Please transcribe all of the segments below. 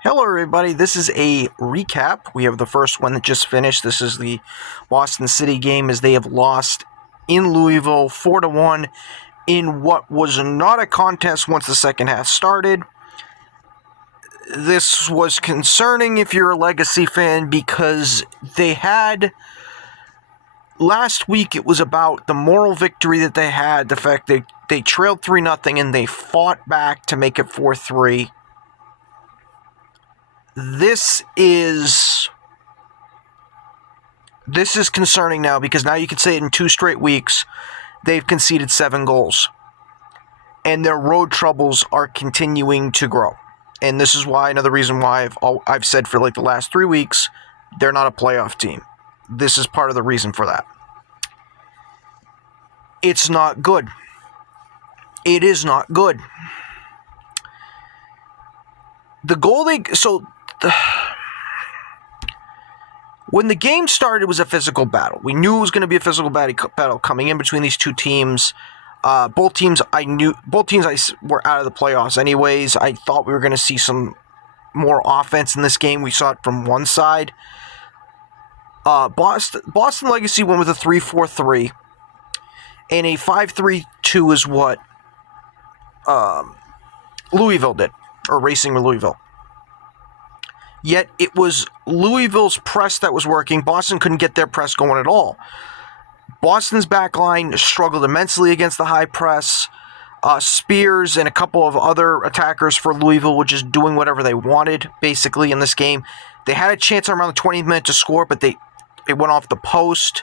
Hello, everybody. This is a recap. We have the first one that just finished. This is the Boston City game, as they have lost in Louisville 4-1 in what was not a contest once the second half started. This was concerning if you're a Legacy fan, because they had last week. It was about the moral victory that they had, the fact that they trailed 3-0 and they fought back to make it 4-3. This is concerning now, because now you can say it in 2 straight weeks they've conceded 7 goals, and their road troubles are continuing to grow. And this is why, another reason why I've said for like the last 3 weeks, they're not a playoff team. This is part of the reason for that. It's not good. It is not good. The goal when the game started, it was a physical battle. We knew it was going to be a physical battle coming in between these two teams. Both teams were out of the playoffs anyways. I thought we were going to see some more offense in this game. We saw it from one side. Boston Legacy went with a 3-4-3, and a 5-3-2 is what Louisville did, or Racing with Louisville. Yet it was Louisville's press that was working. Boston couldn't get their press going at all. Boston's back line struggled immensely against the high press. Spears and a couple of other attackers for Louisville were just doing whatever they wanted, basically, in this game. They had a chance around the 20th minute to score, but it went off the post.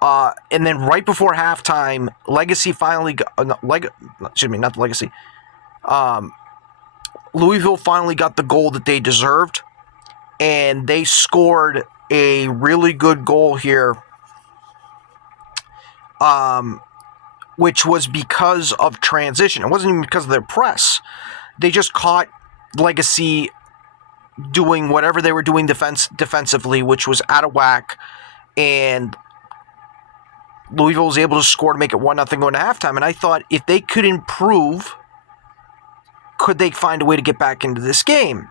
And then right before halftime, Legacy finally got... not the Legacy. Louisville finally got the goal that they deserved, and they scored a really good goal here, which was because of transition. It wasn't even because of their press. They just caught Legacy doing whatever they were doing defensively, which was out of whack, and Louisville was able to score to make it 1-0 going to halftime. And I thought, if they could improve, could they find a way to get back into this game?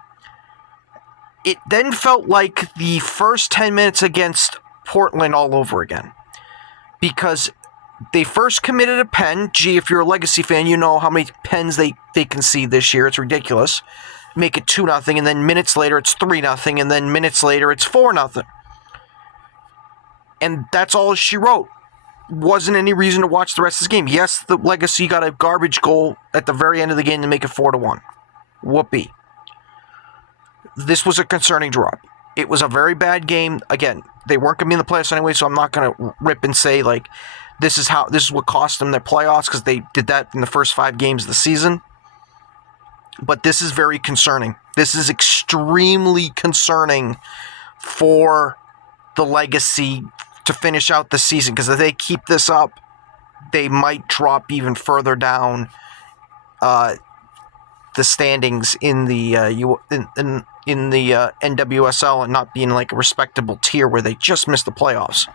It then felt like the first 10 minutes against Portland all over again, because they first committed a pen. Gee, if you're a Legacy fan, you know how many pens they concede this year. It's ridiculous. Make it 2-0, and then minutes later it's 3-0, and then minutes later it's 4-0. And that's all she wrote. Wasn't any reason to watch the rest of this game. Yes, the Legacy got a garbage goal at the very end of the game to make it 4-1. Whoopee. This was a concerning drop. It was a very bad game. Again, they weren't going to be in the playoffs anyway, so I'm not going to rip and say, like, this is what cost them their playoffs, because they did that in the first 5 games of the season. But this is very concerning. This is extremely concerning for the Legacy to finish out the season, because if they keep this up, they might drop even further down the standings in the NWSL, and not being like a respectable tier where they just missed the playoffs.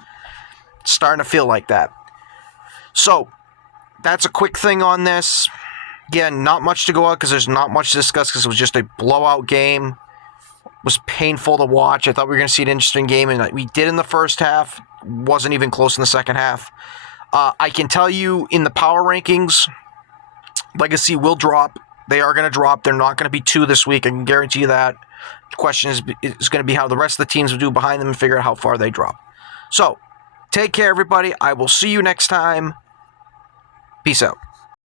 It's starting to feel like that. So that's a quick thing on this. Again, not much to go out, because there's not much to discuss, because it was just a blowout game. It was painful to watch. I thought we were going to see an interesting game, and we did in the first half. Wasn't even close in the second half. I can tell you, in the power rankings, Legacy will drop. They are going to drop. They're not going to be 2 this week. I can guarantee you that. The question is going to be how the rest of the teams will do behind them, and figure out how far they drop. So, take care, everybody. I will see you next time. Peace out.